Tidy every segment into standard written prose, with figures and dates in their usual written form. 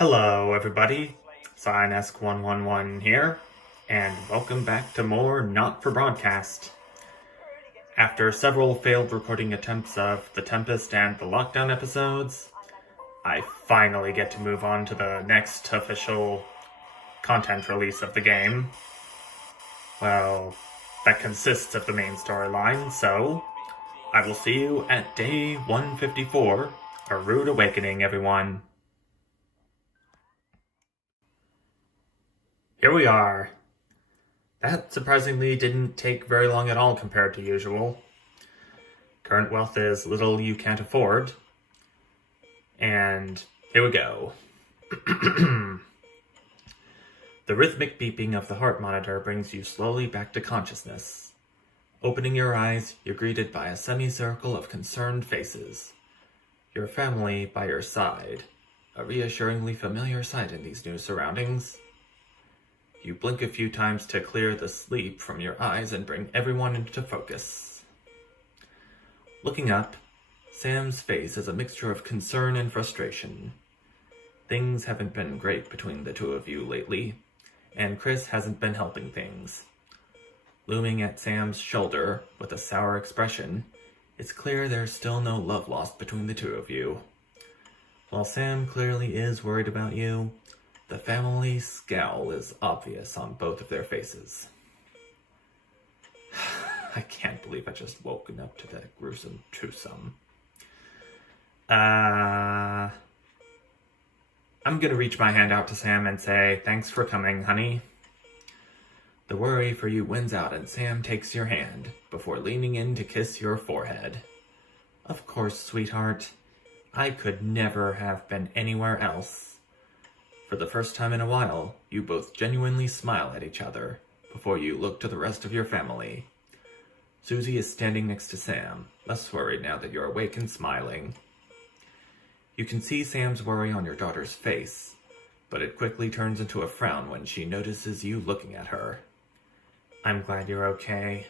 Hello, everybody. SignEsk111 here, and welcome back to more Not for Broadcast. After several failed recording attempts of The Tempest and the Lockdown episodes, I finally get to move on to the next official content release of the game. Well, that consists of the main storyline, so I will see you at day 154, A Rude Awakening, everyone. Here we are. That surprisingly didn't take very long at all compared to usual. Current wealth is little you can't afford. And here we go. The rhythmic beeping of the heart monitor brings you slowly back to consciousness. Opening your eyes, you're greeted by a semicircle of concerned faces. Your family by your side, a reassuringly familiar sight in these new surroundings. You blink a few times to clear the sleep from your eyes and bring everyone into focus. Looking up, Sam's face is a mixture of concern and frustration. Things haven't been great between the two of you lately, and Chris hasn't been helping things. Looming at Sam's shoulder with a sour expression, it's clear there's still no love lost between the two of you. While Sam clearly is worried about you, the family scowl is obvious on both of their faces. I can't believe I just woken up to that gruesome twosome. I'm gonna reach my hand out to Sam and say, "Thanks for coming, honey." The worry for you wins out and Sam takes your hand before leaning in to kiss your forehead. Of course, sweetheart. I could never have been anywhere else. For the first time in a while, you both genuinely smile at each other before you look to the rest of your family. Susie is standing next to Sam, less worried now that you're awake and smiling. You can see Sam's worry on your daughter's face, but it quickly turns into a frown when she notices you looking at her. "I'm glad you're okay."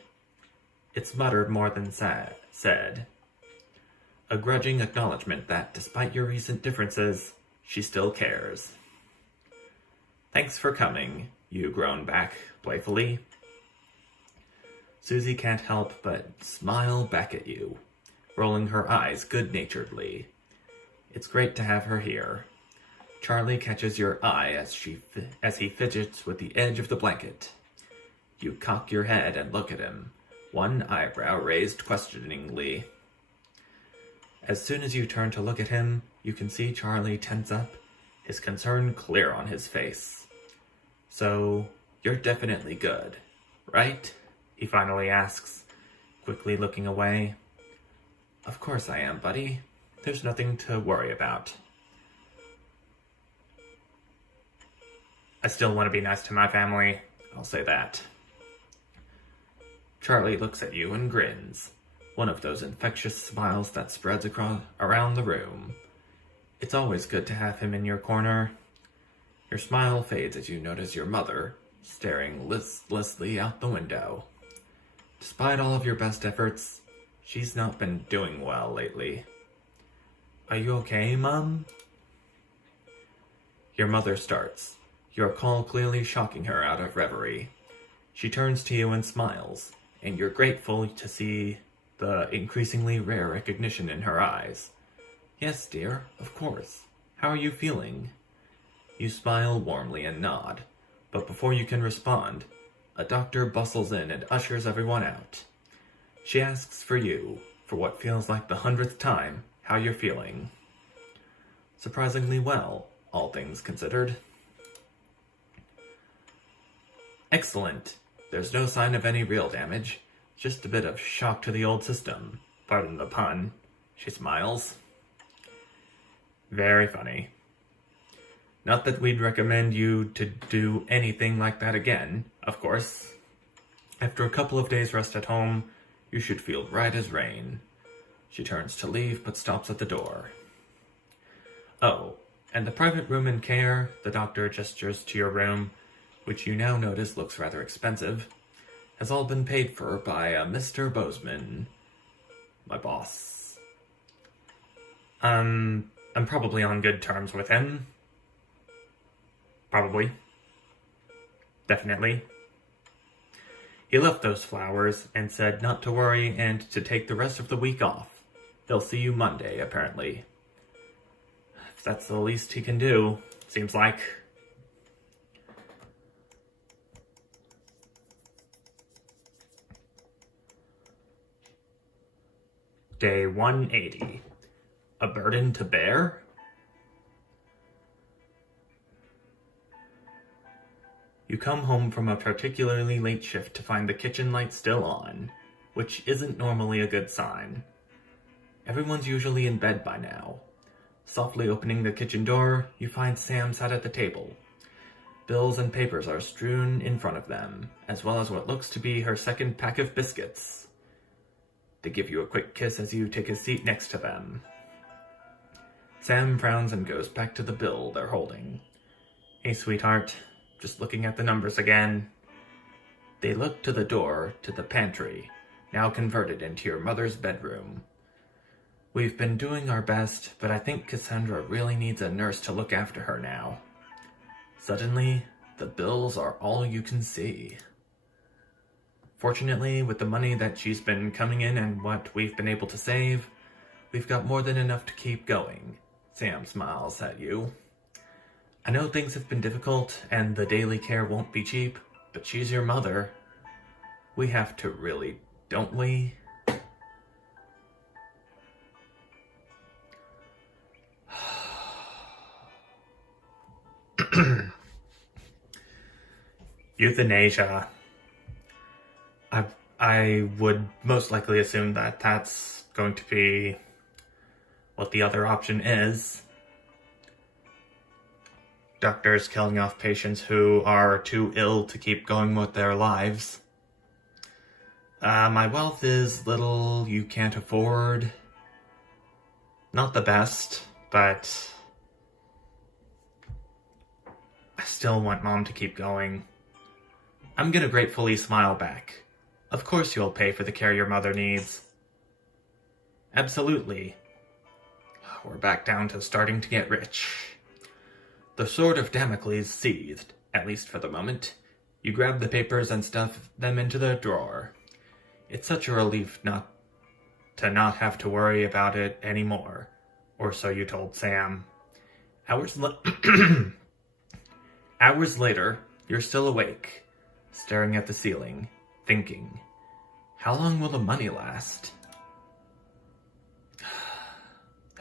It's muttered more than said. A grudging acknowledgement that, despite your recent differences, she still cares. "Thanks for coming," you groan back playfully. Susie can't help but smile back at you, rolling her eyes good-naturedly. It's great to have her here. Charlie catches your eye as he fidgets with the edge of the blanket. You cock your head and look at him, one eyebrow raised questioningly. As soon as you turn to look at him, you can see Charlie tense up, his concern clear on his face. "So, you're definitely good, right?" he finally asks, quickly looking away. "Of course I am, buddy. There's nothing to worry about." I still want to be nice to my family, I'll say that. Charlie looks at you and grins, one of those infectious smiles that spreads around the room. It's always good to have him in your corner. Your smile fades as you notice your mother, staring listlessly out the window. Despite all of your best efforts, she's not been doing well lately. "Are you okay, Mom?" Your mother starts, your call clearly shocking her out of reverie. She turns to you and smiles, and you're grateful to see the increasingly rare recognition in her eyes. "Yes, dear, of course. How are you feeling?" You smile warmly and nod, but before you can respond, a doctor bustles in and ushers everyone out. She asks for you, for what feels like the 100th time, how you're feeling. Surprisingly well, all things considered. "Excellent. There's no sign of any real damage, just a bit of shock to the old system. Pardon the pun." She smiles. "Very funny. Not that we'd recommend you to do anything like that again, of course. After a couple of days rest at home, you should feel right as rain." She turns to leave, but stops at the door. "Oh, and the private room in care," the doctor gestures to your room, which you now notice looks rather expensive, "has all been paid for by a Mr. Bozeman, my boss. I'm probably on good terms with him." Probably. Definitely. He left those flowers and said not to worry and to take the rest of the week off. They'll see you Monday, apparently. If that's the least he can do, seems like. Day 180. A burden to bear? You come home from a particularly late shift to find the kitchen light still on, which isn't normally a good sign. Everyone's usually in bed by now. Softly opening the kitchen door, you find Sam sat at the table. Bills and papers are strewn in front of them, as well as what looks to be her second pack of biscuits. They give you a quick kiss as you take a seat next to them. Sam frowns and goes back to the bill they're holding. Hey, sweetheart. Just looking at the numbers again. They look to the door to the pantry, now converted into your mother's bedroom. We've been doing our best, but I think Cassandra really needs a nurse to look after her now. Suddenly, the bills are all you can see. Fortunately, with the money that she's been coming in and what we've been able to save, we've got more than enough to keep going. Sam smiles at you. I know things have been difficult and the daily care won't be cheap, but she's your mother. We have to really, don't we? Euthanasia. I would most likely assume that that's going to be what the other option is. Doctors killing off patients who are too ill to keep going with their lives. My wealth is little you can't afford. Not the best, but I still want Mom to keep going. I'm gonna gratefully smile back. Of course you'll pay for the care your mother needs. Absolutely. We're back down to starting to get rich. The sword of Damocles seethed, at least for the moment. You grab the papers and stuff them into the drawer. It's such a relief not have to worry about it anymore, or so you told Sam. Hours later, you're still awake, staring at the ceiling, thinking, how long will the money last?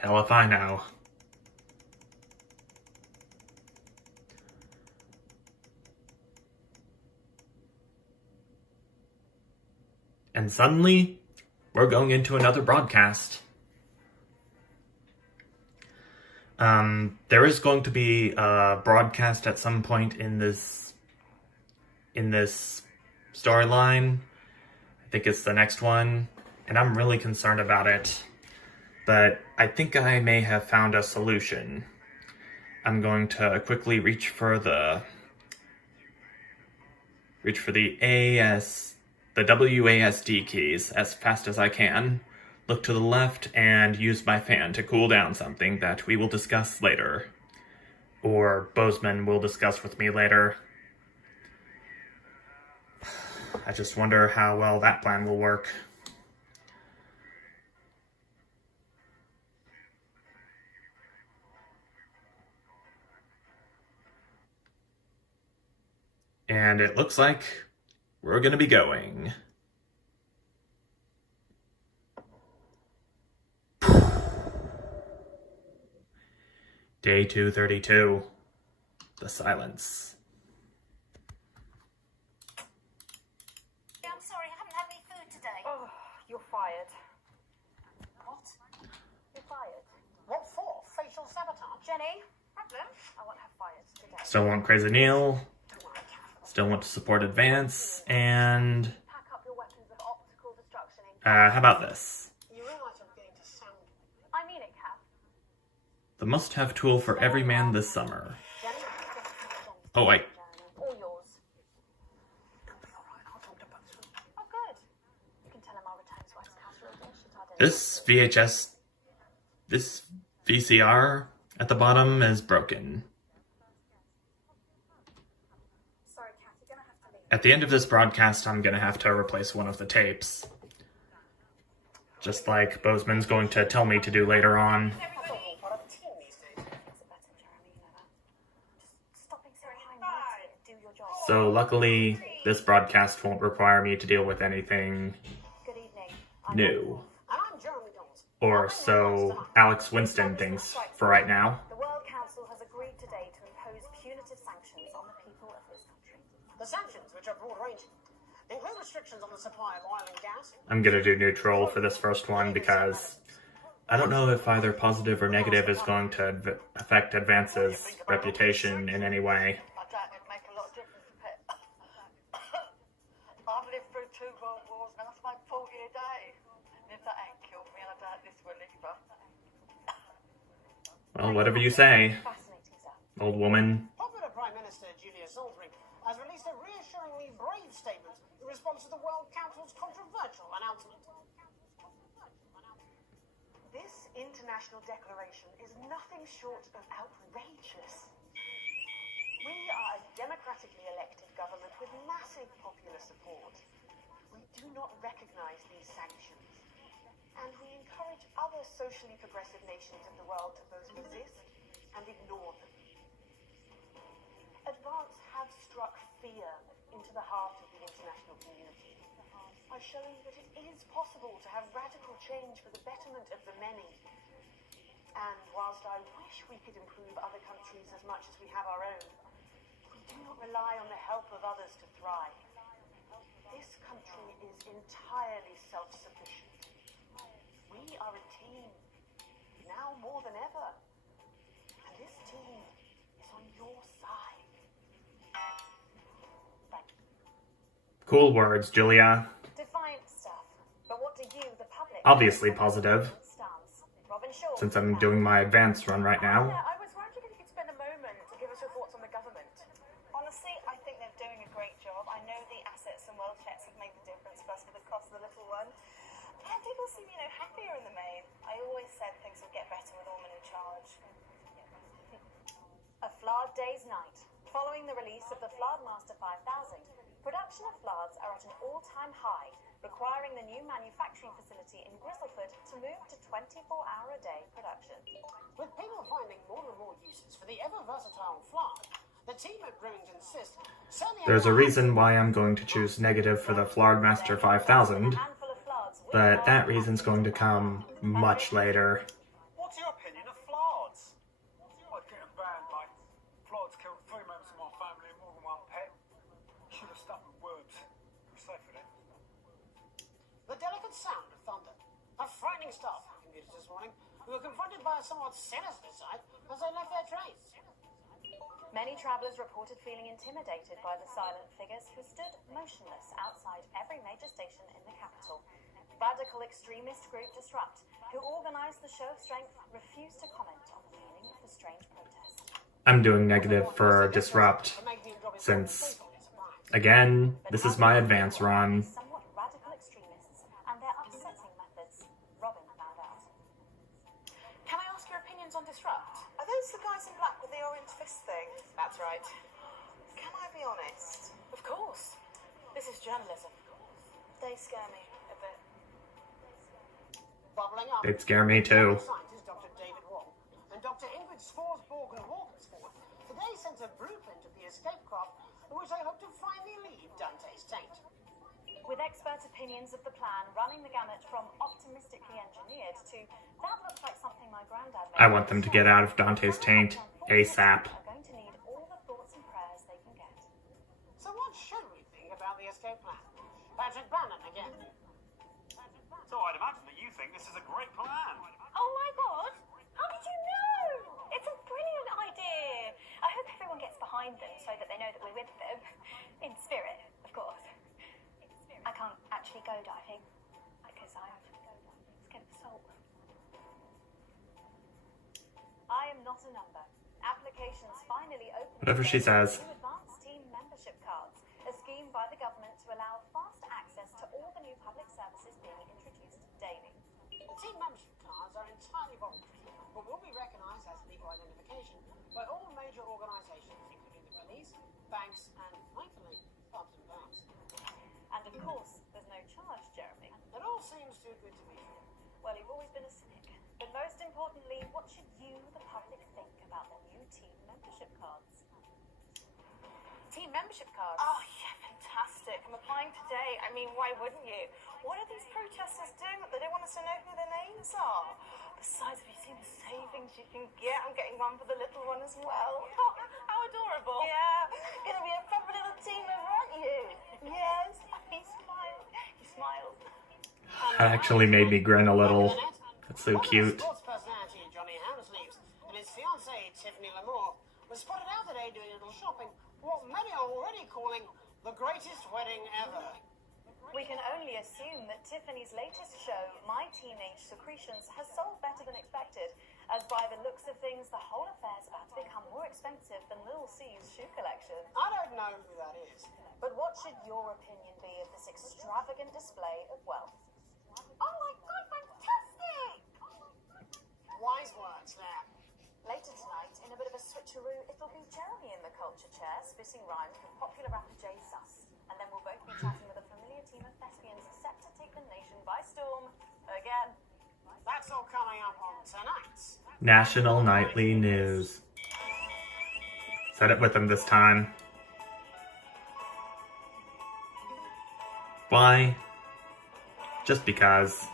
Hell if I know. And suddenly, we're going into another broadcast. There is going to be a broadcast at some point in this storyline. I think it's the next one, and I'm really concerned about it. But I think I may have found a solution. I'm going to quickly reach for the WASD keys as fast as I can, look to the left, and use my fan to cool down something that we will discuss later. Or Bozeman will discuss with me later. I just wonder how well that plan will work. And it looks like we're gonna be going. Day 232. The silence. I'm sorry, I haven't had any food today. Oh, you're fired. What? You're fired. What for? Facial sabotage? Jenny, Problem? I want her fired today. Still want Crazy Neil. Don't worry, Kath. Still want to support Advance. And Pack up your weapons of optical destruction in. how about this? You realise I'm going to sound... I mean it, Kath. The must-have tool for every man this summer. Jenny, Oh, wait. all yours. It'll be alright, I'll talk to Bozeman. Oh, good. You can tell him I'll return to West Castle dish at our dinner. This VCR at the bottom is broken. At the end of this broadcast, I'm gonna have to replace one of the tapes. Just like Bozeman's going to tell me to do later on. That's all part of the team these days. That's a better, Jeremy, you know that. Just stop being so high and mighty and do your job. So luckily, this broadcast won't require me to deal with anything Good evening. new. And I'm Jeremy Dawes. Or so Alex Winston thinks for right now. The World Council has agreed today to impose punitive sanctions on the people of this country. The sanctions, which are broad-ranging, include restrictions on the supply of oil and gas. I'm gonna do neutral for this first one because I don't know if either positive or negative is going to affect Advance's reputation in any way. I doubt it'd make a lot of difference, Pet. I've lived through 2 world wars and I smoked 40 a day. And if that ain't killed me, I doubt this will either. Well, whatever you say, Fascinating stuff. old woman. Popular Prime Minister Julia Salisbury has released a reassuringly brave statement in response to the World Council's controversial announcement. This international declaration is nothing short of outrageous. We are a democratically elected government with massive popular support. We do not recognize these sanctions, and we encourage other socially progressive nations of the world to both resist and ignore them. Advance have struck fear into the heart of the international community by showing that it is possible to have radical change for the betterment of the many. And whilst I wish we could improve other countries as much as we have our own, we do not rely on the help of others to thrive. This country is entirely self-sufficient. We are a team, now more than ever. And this team is on your side. Thank you. Cool words, Julia. Defiant stuff. But what do you, the public, Obviously positive, stance? Robin Shaw. since I'm doing my advanced run right now. Yeah, I was wondering if you could spend a moment to give us your thoughts on the government. Honestly, I think they're doing a great job. I know the assets and wealth checks have made the difference for us for the cost of the little one. And people seem, happier in the main. I always said things would get better with Orman in charge. A Flard Day's night. Following the release of the Flardmaster 5000, production of Flards are at an all-time high, requiring the new manufacturing facility in Grizzleford to move to 24-hour-a-day production. With people finding more and more uses for the ever-versatile Flard, the team at Brewing insist There's a reason why I'm going to choose negative for the Flardmaster 5000, but that reason's going to come much later. What's your opinion of Flards? I'd get them banned, mate. Flards killed 3 members of my family and more than 1 pet. Should have stuck with worms. Be safe for them. the delicate sound of thunder. A frightening start for commuters this morning, who were confronted by a somewhat sinister sight as they left their trains. Many travellers reported feeling intimidated by the silent figures who stood motionless outside every major station in the capital. Radical extremist group Disrupt, who organised the show of strength, refused to comment on the meaning of the strange protest. I'm doing negative for Disrupt, since, again, this is my advance run. Somewhat radical extremists and their upsetting methods, Robin found out. Can I ask your opinions on Disrupt? Are those the guys in black with the orange fist thing? That's right. Can I be honest? Of course. This is journalism. They scare me a bit. Bubbling up. They'd scare me too. Scientist Dr. David Wong and Dr. Ingrid Svorsborg and Walkersford today sent a blueprint of the escape craft in which they hope to finally leave Dante's taint. With expert opinions of the plan running the gamut from optimistically engineered to that looks like something my granddad made. I want them to get out of Dante's taint ASAP. Are going to need all the thoughts and prayers they can get. So what should we think about the escape plan? Patrick Bannon again. So I'd imagine that you think this is a great plan. Oh my god! How did you know? It's a brilliant idea! I hope everyone gets behind them so that they know that we're with them. In spirit, of course. I can't actually go diving because I'm scared of salt. I am not a number. Applications finally open. Whatever she says. New advanced team membership cards, a scheme by the government to allow fast access to all the new public services being introduced daily. The team membership cards are entirely voluntary, but will be recognised as legal identification by all major organisations, including the police, banks, and, thankfully, pubs and bars. course, there's no charge, Jeremy. It all seems too good to be true. Well, you've always been a cynic. But most importantly, what should you, the public, think about the new team membership cards? Team membership cards. Oh, yeah, fantastic. I'm applying today. I mean, why wouldn't you? What are these protesters doing that they don't want us to know who their names are? Besides, have you seen the savings you can get? I'm getting one for the little one as well. Oh, how adorable. Yeah, gonna be a proper little team member, aren't you? Yes. He smiled. He smiled. That actually made me grin a little. That's so cute. Sports personality Johnny Hammersleeves and his fiancée Tiffany Lamour were spotted out today doing a little shopping for what many are already calling the greatest wedding ever. We can only assume that Tiffany's latest show, My Teenage Secretions, has sold better than expected, as by the looks of things, the whole affair's about to become more expensive than Little C's shoe collection. I don't know who that is. But what should your opinion be of this extravagant display of wealth? Oh my god, fantastic! Wise words there. Later tonight, in a bit of a switcheroo, it'll be Jeremy in the culture chair, spitting rhymes with popular rapper J-Zuss. And then we'll both be chatting with a familiar team of thespians set to take the nation by storm again. That's all coming up on tonight's National Nightly News. Said it with him this time. Why? Just because.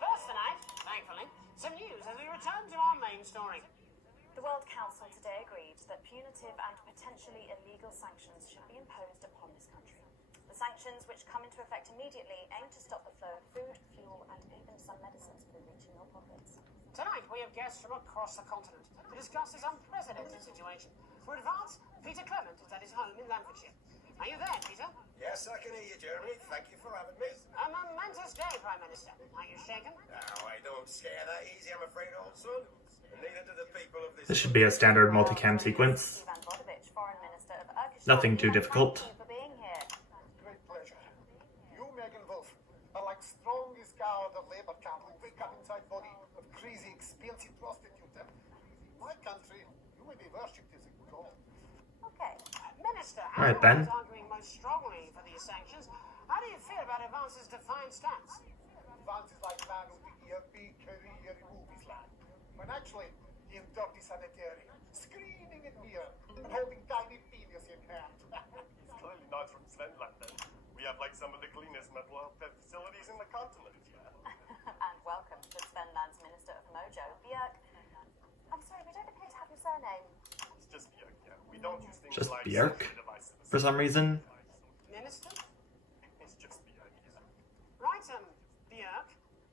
First tonight, thankfully, some news as we return to our main story. The World Council today agreed that punitive and potentially illegal sanctions should be imposed upon this country. The sanctions, which come into effect immediately, aim to stop the flow of food, fuel, and even some medicines from reaching your pockets. Tonight, we have guests from across the continent to discuss this unprecedented situation. For advance, Peter Clement is at his home in Lancashire. Are you there, Peter? Yes, I can hear you, Jeremy. Thank you for having me. A momentous day, Prime Minister. Are you shaken? Now, I don't scare that easy, I'm afraid, old son. And neither do the people of this... This should be a standard multicam sequence. Ivan Vodovich, Foreign Minister of Urkishtan. Nothing too difficult. Thank you for being here. Great pleasure. You, Megan Wolf, are like strongest guard of labor camp who wake up inside body of crazy, expensive prostitute. My country, you may be worshipped as a god. Okay. Minister, All right, Ben. everyone's arguing most strongly for these sanctions. How do you feel about Advance's defiant stance? Vance is like man who did a big career in movies land. When actually, in dirty sanitary, screaming at mirror and holding tiny penis in hand. He's clearly not from Svenland then. We have like some of the cleanest mental health facilities in the continent, yeah. And welcome to Svenland's Minister of Mojo, Björk. I'm sorry, we don't appear to have your surname. It's just Björk, yeah. We don't use things Just like Björk? sensory devices. For some reason. Minister? It's just Björk, yeah. Right, Björk.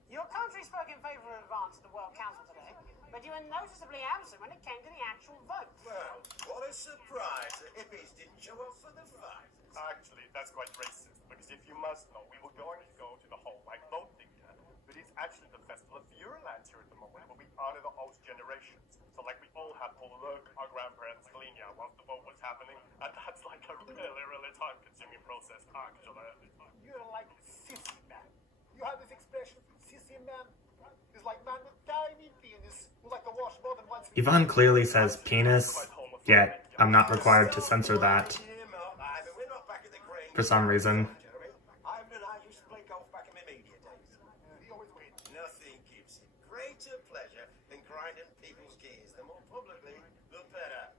Your country spoke in favour of Advance at the World Council today, but you were noticeably absent when it came to the actual vote. Well, what a surprise. The hippies didn't show up for the fight. Actually, that's quite racist, because if you must know, we were going to go to the whole like vote thing, yeah? But it's actually the Festival of Fureland here at the moment, where we honor the old generations. So like we all had to look our grandparents clean, yeah, whilst the vote was happening, and that's like a really, really time-consuming process, actually. You're like sissy man. You have this expression, sissy man. It's like man with tiny penis who like to wash more than once. Yvonne clearly says penis, yet I'm not required to censor that We're not back at the Grange. for some reason. Jeremy. Ivan and I used to play golf back in my media days. He always wins. Nothing gives him greater pleasure than grinding people's gears. The more publicly, the better.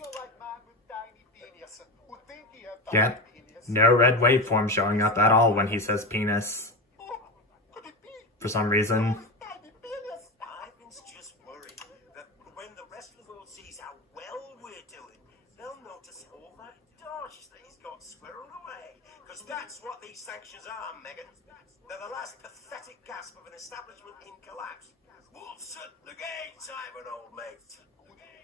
You're like man with tiny penis who think he has Yeah. tiny penis. No red waveform showing up at all when he says penis. Oh, could it be? For some reason. Tiny penis. Ivan's just worried that when the rest of the world sees how well we're doing, they'll notice all that dosh that he's got squirreled away. Because that's what these sanctions are, Megan. They're the last pathetic gasp of an establishment in collapse. Wolves at the gates, Ivan, old mate.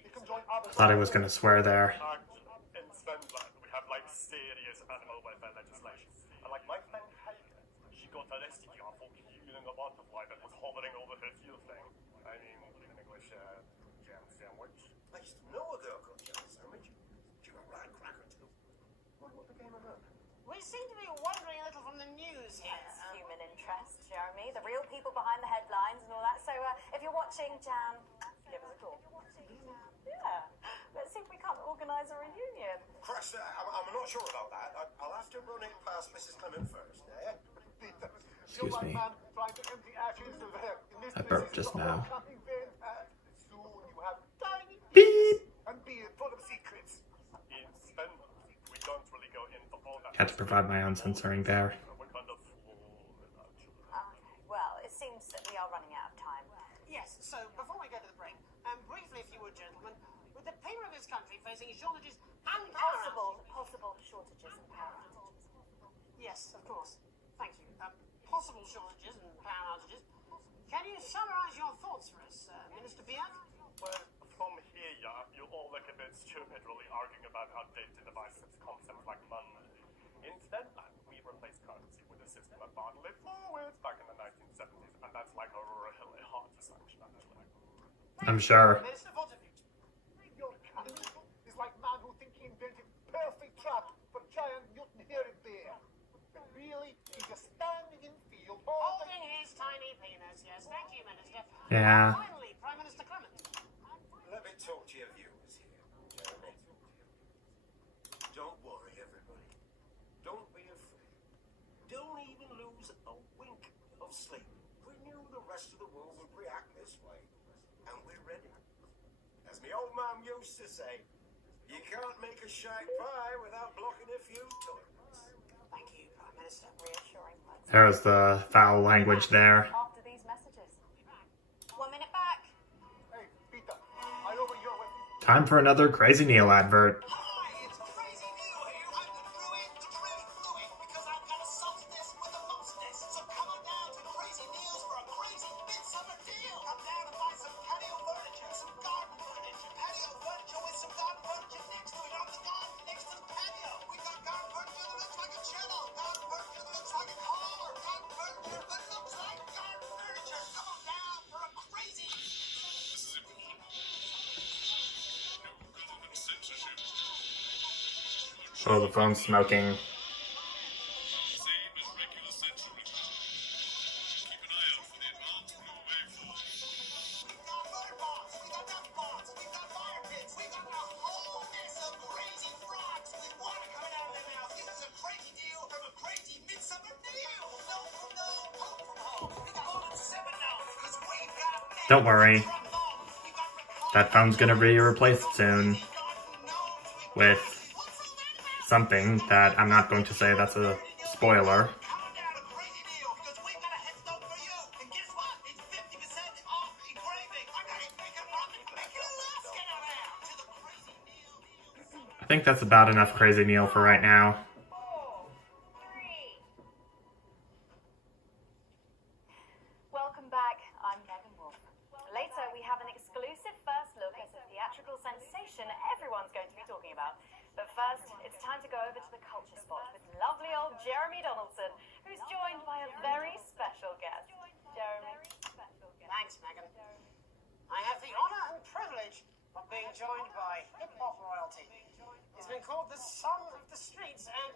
You can join others. Thought I was gonna swear there. Actually, in Svenland, we have like serious animal welfare legislation. And like my friend Helga, she got arrested here for killing a butterfly that was hovering over her heel thing. I mean, in English, jam sandwich. Like seem to be wandering a little from the news here. It's human interest, Jeremy. The real people behind the headlines and all that. So if you're watching, Jan, give us a call. Yeah. Let's see if we can't organise a reunion. Crash, I'm not sure about that. I'll have to run it past Mrs. Clement first, eh? Excuse me. Trying to empty ashes of I burped just now. Soon you have tiny Beep! and beard full of secrets. In Sven, we don't really go into all that. Had to provide my own censoring there. We're kind of Okay, well, it seems that we are running out of time. Yes, so before we go to the break, briefly, if you would, gentlemen, with the people of this country facing shortages and Possible shortages and power outages. Yes, of course. Thank you. Possible shortages and power outages. Can you summarise your thoughts for us, Minister Beard? Well, from here, yeah, you all look a bit stupid really arguing about outdated devices, concepts like money. Instead, we replaced currency with a system of bodily fluids back in the 1970s, and that's like a really hard to sanction, actually. I'm sure. Minister Fortitude. Your kind is like man who think he invented perfect trap for giant mutant-haired bear. But really, he's just standing in field Holding his tiny penis, yes. Thank you, Minister. Yeah. Finally, Prime Minister Clement. Let me talk to your viewers here, Jeremy. Don't worry, everybody. Don't be afraid. Don't even lose a wink of sleep. We knew the rest of the world would react this way, and we're ready. As my old man used to say, you can't make a shag pie without blocking a few toilets. Thank you, Prime Minister. Reassuring words. There's the foul language there. After these messages. 1 minute back. Hey, Peter, I over your way. Time for another Crazy Neil advert. Hi, it's Crazy Neil here. I'm the fluid because I've got a solstice with a mostness. So come on down to Crazy Neil's for a crazy midsummer deal. Come down and buy some patio furniture, some garden furniture. Patio furniture with some garden furniture next to it on the garden, next to the patio. We got garden furniture that looks like a cello, garden furniture that looks like a car, garden furniture that looks like garden furniture. Come on down for a crazy. Oh, the phone's smoking. Don't worry. That phone's gonna be replaced soon with something that I'm not going to say. That's a spoiler. I think that's about enough Crazy Neil for right now. Welcome back. I'm Megan Wolf. Later, we have an exclusive first look at a theatrical sensation everyone's going to be talking about. But first, it's time to go over to the culture spot with lovely old Jeremy Donaldson, who's joined by a very special guest. Jeremy. Thanks, Megan. I have the honour and privilege of being joined by hip-hop royalty. He's been called the son of the streets and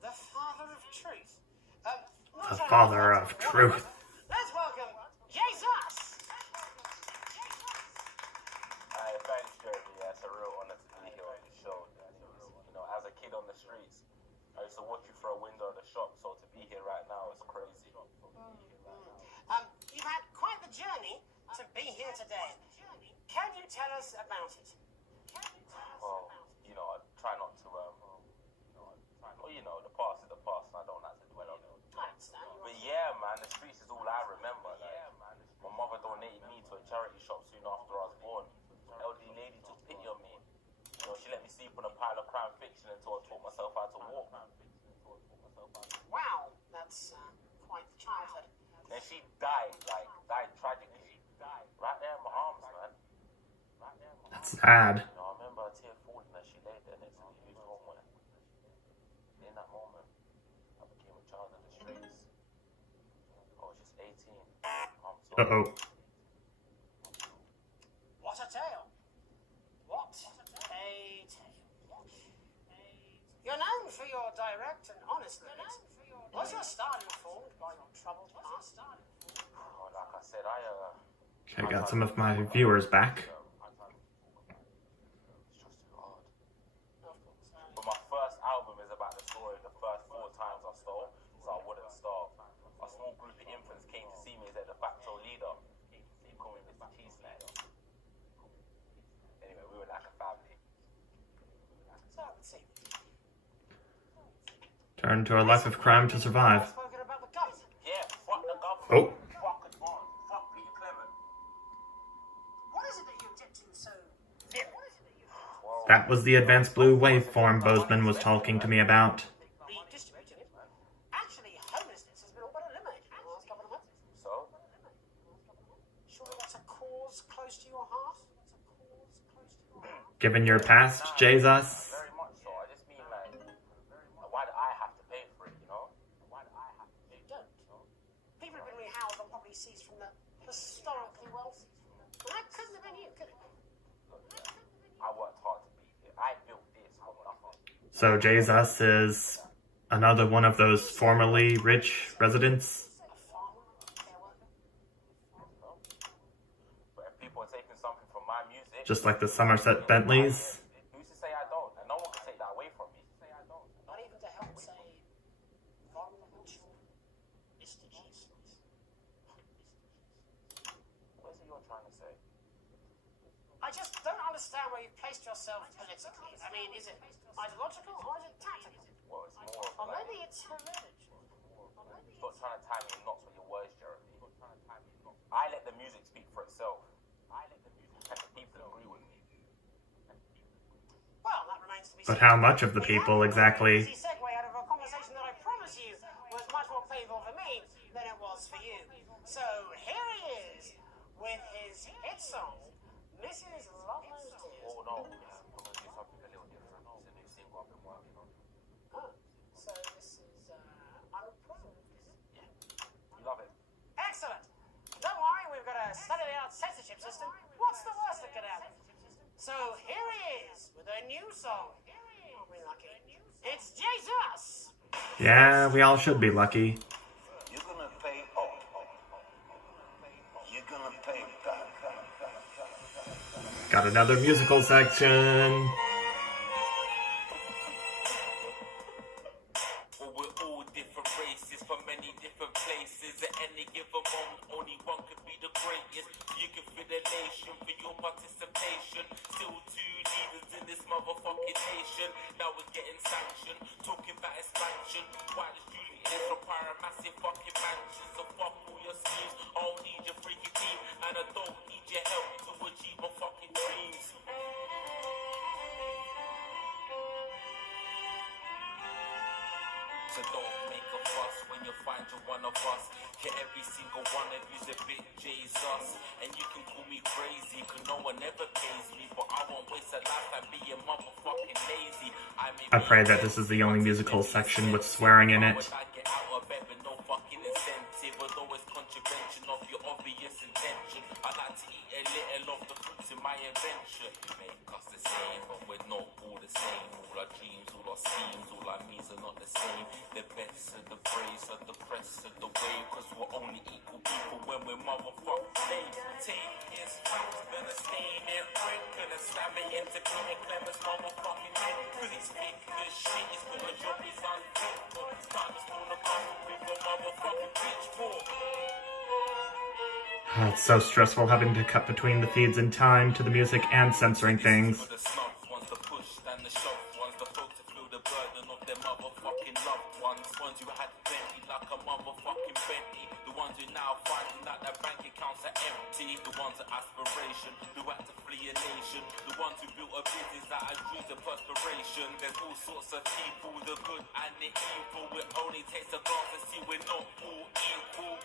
the father of truth. The father of truth. Let's welcome J-Zuss. Thanks, Jeremy. Yeah, it's a real honor to be here on the show. You know, as a kid on the streets, I used to watch you through a window of the shop, so to be here right now is crazy. You've had quite the journey to be here today. Can you tell us about it? Well, you know, I try not to, well, you know, the past is the past, and I don't like to dwell on it. I understand. But yeah, man, the streets is all I remember. Like, my mother donated me to a charity shop soon after I was born. An elderly lady took pity on me. You know, she let me sleep on a pile of crime fiction until I taught myself how to walk. Wow, that's quite the childhood. Then she died tragically. Right there in my arms, man. That's sad. You know, I remember a tear falling as she lay there next to me, who's homeware. In that moment, I became a child of the streets. I was just 18. Uh-oh. What a tale. What a tale. You're known for your direct and honest lyrics. Was your style informed by your troubled past? Oh, like I said, I Okay, I got some of my viewers back. It's just too hard. But my first album is about the story of the first 4 times I stole, so I wouldn't starve. A small group of infants came to see me as their de facto leader. They call me Mr. Cheese Slider. Anyway, we were like a family. So I would see. Turn to a life of crime to survive. Spoken about the government. Yeah, fuck the government. Oh. Fuck advance. Fuck Peter Clement. What is it that you dipped in so very? That was the advanced blue waveform Bozeman was talking to me about. Redistributing it. Actually, homelessness has been all but eliminated in the last couple of months. So? Surely that's a cause close to your heart? Given your past, J-Zuss, Very much so. I just mean like, why do I have to pay for it, you know? Why do I have to pay for it, you know? People have been rehoused on property seized from the historically wealthy. And that couldn't have been you, could it? Look, yeah, I worked hard to be here. I built this from nothing. so J-Zuss is another one of those formerly rich residents. A farmer, a care worker. But if people are taking something from my music, Just like the Somerset Bentleys. who's to say I don't? And no one can take that away from me. Not even to help, say, vulnerable children. Mr. J-Zuss. What is it you're trying to say? I just don't understand where you've placed yourself politically. I mean, is it ideological or is it tactical? Well, it's more of Or like, maybe it's hereditary. stop trying to tie me in knots with your words, Jeremy. I let the music speak for itself. And the people agree with me. Well, that remains to be But seen. how much of the people exactly? Easy segue out of a conversation that I promise you was much more painful for me than it was for you. So here he is with his hit song, Mrs. Lovelow's Tears. Oh no, I'm gonna do something a little different. It's a new single I've been working on. Oh, so this is unapproved. Yeah, you love it. Excellent. Don't worry, we've got a state-of-the-art censorship system. What's the worst that could happen? So here he is with a new song. Aren't we lucky? It's J-Zuss. Yeah, we all should be lucky. You're gonna pay up. You're gonna pay back. Got another musical section. Well, we're all different races from many different places. At any given moment, only one could be the greatest. You can feel the nation for your participation. Still 2 leaders in this motherfucking nation. Now we're getting sanctioned, talking about expansion. Why the Julians require a massive fucking mansion? So fuck all your schemes. I don't need your freaky team, and I don't need your help to achieve my fucking dreams. So don't make a fuss when you find you're one of us. Yeah, every single one of you's a bit J-Zuss. And you can call me crazy, cause no one ever pays me. But I won't waste a lifetime being motherfucking lazy. I pray that this is the only musical section with swearing in it. I get out of bed with no fucking incentive, although it's contravention of your obvious intention. I like to eat a little of the fruits in my invention. You make us the same, but we're not all the same. All our dreams, all our schemes, all our means are not the same. The best of the praise of the press of the wave, cause we're only equal people when we're motherfucking slaves. Take his facts, gonna stain it, break, gonna slam it into Peter Clement's motherfucking head. Cause he's thick as shit, he's gonna drop his unfit. It's time to spawn a couple with a motherfucking pitchfork. It's so stressful having to cut between the feeds in time to the music and censoring things. The snuff ones, the push, and the shove ones, the folk to feel the burden of their motherfucking loved ones. Ones who had plenty like a motherfucking Bentley. The ones who now finding out their bank accounts are empty. The ones with aspiration, who had to flee a nation. The ones who built a business that had dreams of perspiration. There's all sorts of people, the good and the evil. It only takes a glance to see we're not all equal.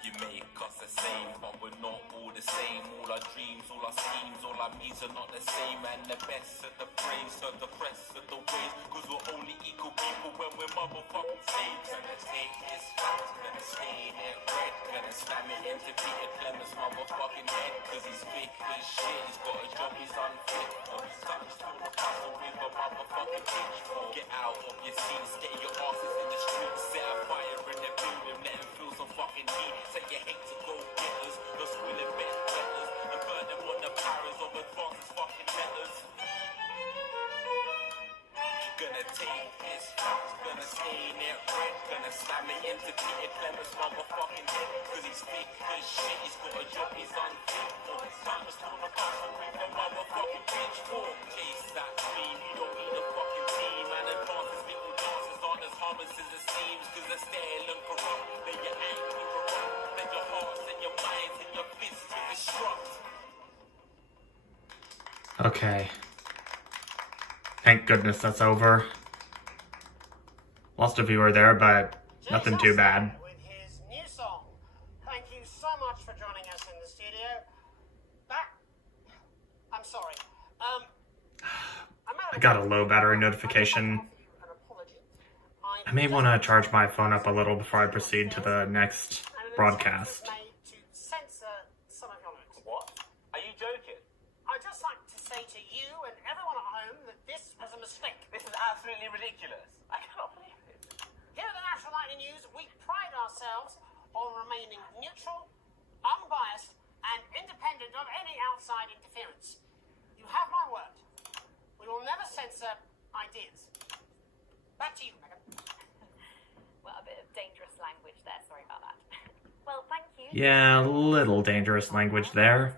You make us the same, but we're not all the same. All our dreams, all our schemes, all our needs are not the same. And the best of the praise, of the press of the ways, cause we're only equal people when we're motherfucking saints. Gonna take this fact, gonna stain it red, gonna slam it into Peter Clemens' motherfucking head, cause he's big as shit, he's got a job he's unfit for. Time to pull the puzzle with a motherfucking pitchfork. Get out of your seats, get your asses in the streets, set a fire in the building, let them feel some fucking heat. Say you hate to go get us, the squilling bed fetters, and burn them on the paras of advances fucking letters. Gonna take this fact, gonna stain it red, gonna slam it into Peter Clemens' motherfucking head, cause he's big as shit, he's got a job he's unfit for. Time to pull the puzzle with a motherfucking pitchfork. Chase that dream, you don't need a fucking team, and advances little dances aren't as harmless as it seems, cause they're stale and corrupt. Then your anger erupt, then your hearts and your minds and your fists will destruct. Okay. Thank goodness that's over. Lost a viewer there, but nothing too bad. With his new song. Thank you so much for joining us in the studio. I'm sorry. I got a low battery notification. I may want to charge my phone up a little before I proceed to the next broadcast. To censor some of your notes. What? Are you joking? I'd just like to say to you and everyone at home that this was a mistake. This is absolutely ridiculous. I cannot believe it. Here at the National Lightning News, we pride ourselves on remaining neutral, unbiased, and independent of any outside interference. You have my word. We will never censor ideas. Back to you, Megan. Well, a bit of dangerous language there. Sorry about that. Well, thank you. Yeah, a little dangerous language there.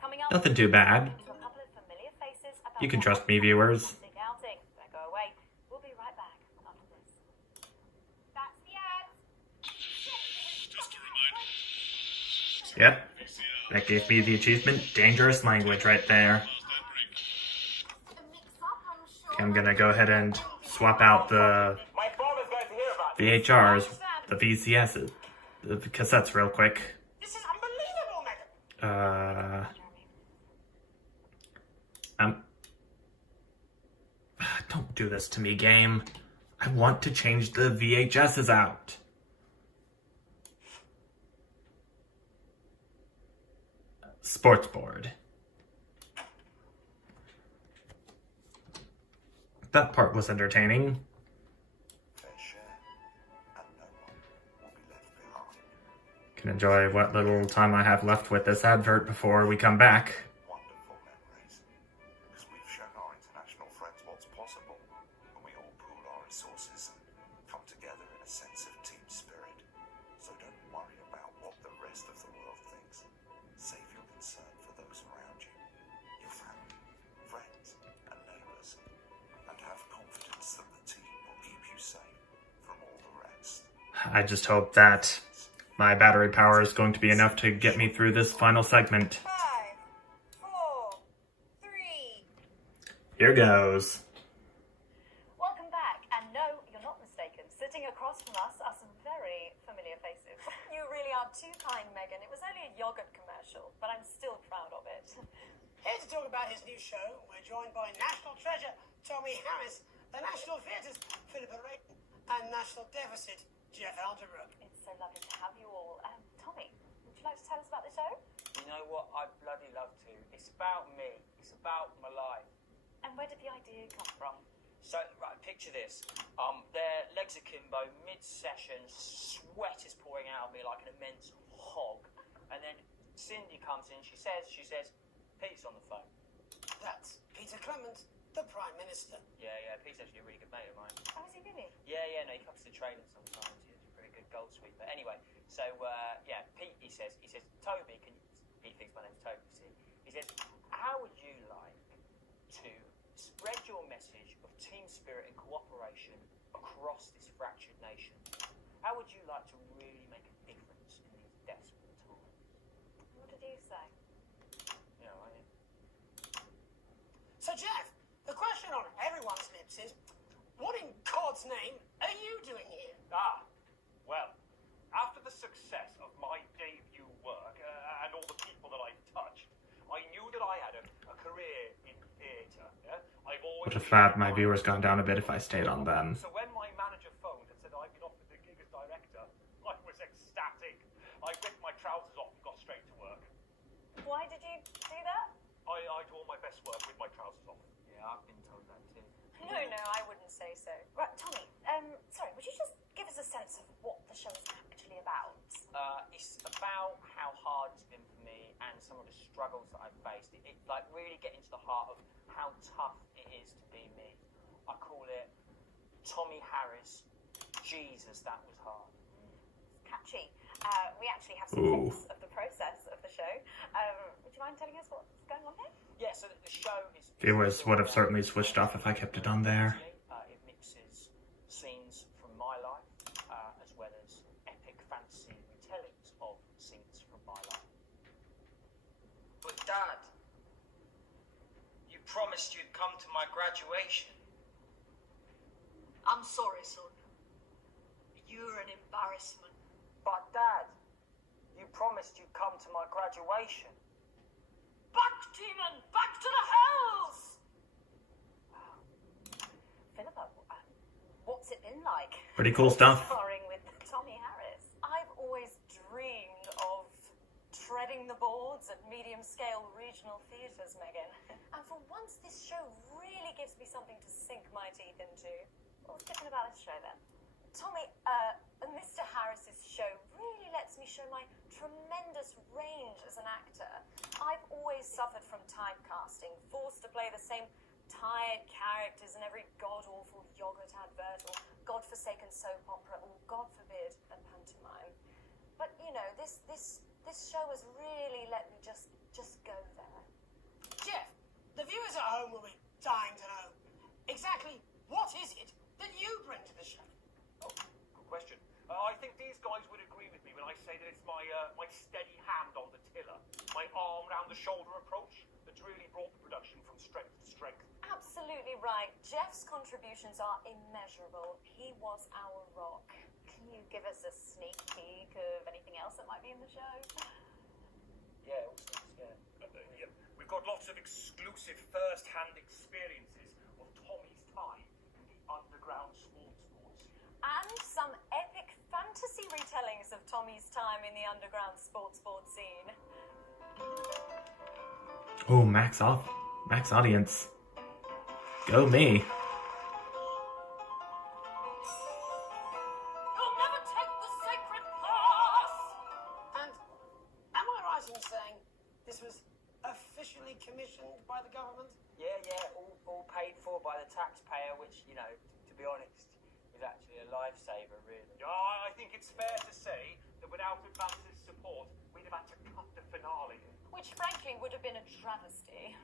Coming up, Nothing too bad. to a couple of familiar faces about You can their trust me, viewers. fantastic outing. Don't go away. We'll be right back after this. That's the ad. Yep. That gave me the achievement. Dangerous language right there. Okay, I'm gonna go ahead and swap out the My father's going to hear about this. VHRs, the VCSs, the cassettes real quick. This is unbelievable, Megan. Don't do this to me, game. I want to change the VHSs out. Sports board. That part was entertaining. Can enjoy what little time I have left with this advert before we come back. Wonderful memories. Because we've shown our international friends what's possible when we all pool our resources and come together in a sense of team spirit. So don't worry about what the rest of the world thinks. Save your concern for those around you, your family, friends, and neighbours, and have confidence that the team will keep you safe from all the rest. I just hope that my battery power is going to be enough to get me through this final segment. 5, 4, 3. Here goes. Welcome back, and no, you're not mistaken. Sitting across from us are some very familiar faces. You really are too kind, Megan. It was only a yogurt commercial, but I'm still proud of it. Here to talk about his new show, we're joined by National Treasure Tommy Harris, the National Theatre's Philippa Rayton, and National Deficit Jeff Algebra. It's so lovely to have you all. Tommy, would you like to tell us about the show? You know what? I bloody love to. It's about me. It's about my life. And where did the idea come from? So, right, picture this. Their legs akimbo, mid-session, sweat is pouring out of me like an immense hog. And then Cindy comes in, she says, Pete's on the phone. That's Peter Clement, the Prime Minister. Yeah, Pete's actually a really good mate of mine. Oh, is he really? Yeah, no, he comes to training sometimes. He's a pretty good goal sweeper. Anyway, so, Pete, he says, Toby, he thinks my name's Toby, see? He says, how would you like to spread your message of team spirit and cooperation across this fractured nation? How would you like to really make a difference in these desperate times? What did you say? You know, So, Jeff, the question on everyone's lips is, what in God's name are you doing here? Well, after the success of my debut Would have thought my viewers gone down a bit if I stayed on them. So when my manager phoned and said I'd been offered the gig as director, I was ecstatic. I ripped my trousers off and got straight to work. Why did you do that? I do all my best work with my trousers off. Yeah, I've been told that too. No, I wouldn't say so. Right, Tommy, sorry, would you just give us a sense of what the show is actually about? It's about how hard it's been for me and some of the struggles that I've faced. It like really get into the heart of how tough it is to be me. I call it Tommy Harris. Jesus, that was hard. Catchy. We actually have some clips of the process of the show. Would you mind telling us what's going on here? Yeah, so the show is... Viewers would have certainly switched off if I kept it on there. It mixes scenes from my life, as well as epic fantasy retellings of scenes from my life. But Dad, you promised you'd come to my graduation. I'm sorry, son. You're an embarrassment. But Dad, you promised you'd come to my graduation. Back, demon! Back to the hells! Philippa, what's it been like? Pretty cool stuff. Starring with Tommy Harris. I've always dreamed of treading the boards at medium-scale regional theatres, Megan. And for once, this show really gives me something to sink my teeth into. What's different about this show, then? Tommy, Mr. Harris's show really lets me show my tremendous range as an actor. I've always suffered from typecasting, forced to play the same tired characters in every god-awful yogurt advert or godforsaken soap opera or, God forbid, a pantomime. But, you know, this show has really let me just go there. Jeff, the viewers at home will be dying to know exactly what is it that you bring to the show. Oh, good question. I think these guys would agree with me when I say that it's my steady hand on the tiller, my arm round the shoulder approach that's really brought the production from strength to strength. Absolutely right. Jeff's contributions are immeasurable. He was our rock. Can you give us a sneak peek of anything else that might be in the show? Yeah, all sorts, yeah. Yeah. We've got lots of exclusive first-hand experiences of Tommy's time in the underground sports. And some epic fantasy retellings of Tommy's time in the underground sports scene. Oh, max audience. Go me. You'll never take the sacred pass! And am I right in saying this was officially commissioned by the government? Yeah, all paid for by the taxpayer, which, you know, to be honest, is actually a lifesaver, really. Yeah, I think it's fair to say that without Advance's support, we'd have had to cut the finale. Which, frankly, would have been a travesty.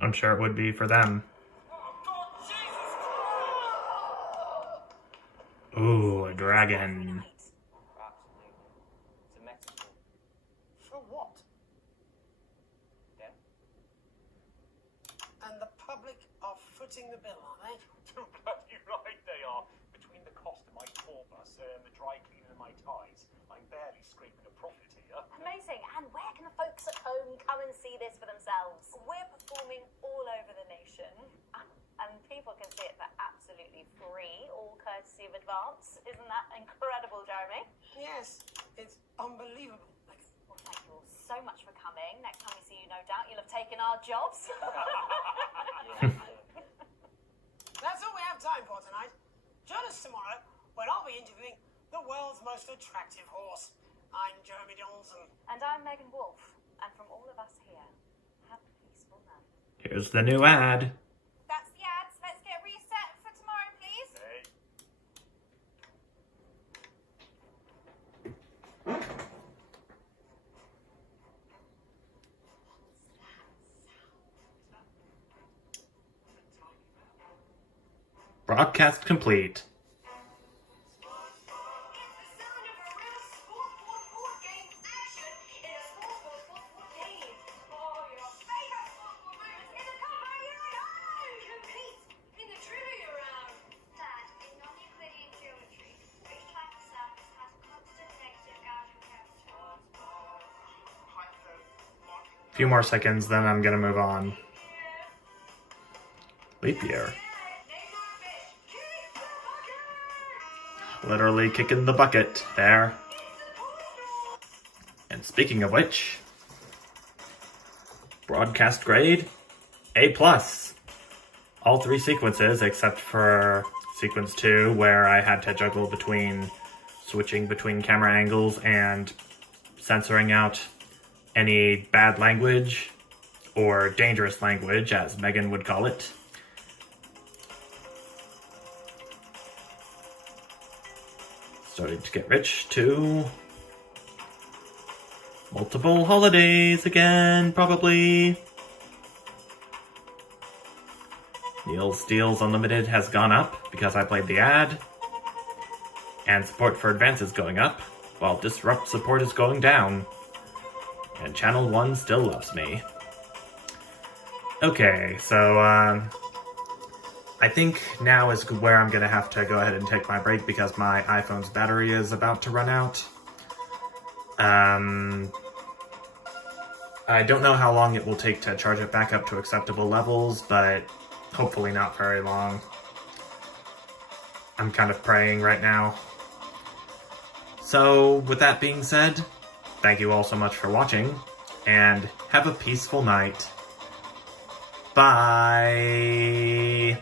I'm sure it would be for them. Oh, God, Jesus! Ooh, a dragon. Absolutely. It's a metaphor. For what? Yeah? And the public are footing the bill, are they? Too bloody right they are. Between the cost of my tour bus and the dry cleaning of my ties, I'm barely scraping a profit here. Amazing. And where can the folks at home come and see this for themselves? We're performing all over the nation. And people can see it for absolutely free, all courtesy of Advance. Isn't that incredible, Jeremy? Yes, it's unbelievable. Well, thank you all so much for coming. Next time we see you, no doubt, you'll have taken our jobs. That's all we have time for tonight. Join us tomorrow when I'll be interviewing the world's most attractive horse. I'm Jeremy Johnson. And I'm Megan Wolf. And from all of us here, have a peaceful night. Here's the new ad. That's the ads. Let's get reset for tomorrow, please. Hey. Broadcast complete. Few more seconds, then I'm gonna move on. Leap year. Literally kicking the bucket there. And speaking of which, broadcast grade, A+. All 3 sequences except for sequence 2 where I had to juggle between switching between camera angles and censoring out any bad language or dangerous language, as Megan would call it. Starting to get rich too. Multiple holidays again, probably. Neil's Steals Unlimited has gone up because I played the ad. And support for Advance is going up, while Disrupt support is going down. And Channel 1 still loves me. Okay, so, I think now is where I'm gonna have to go ahead and take my break because my iPhone's battery is about to run out. I don't know how long it will take to charge it back up to acceptable levels, but hopefully not very long. I'm kind of praying right now. So, with that being said, thank you all so much for watching, and have a peaceful night. Bye!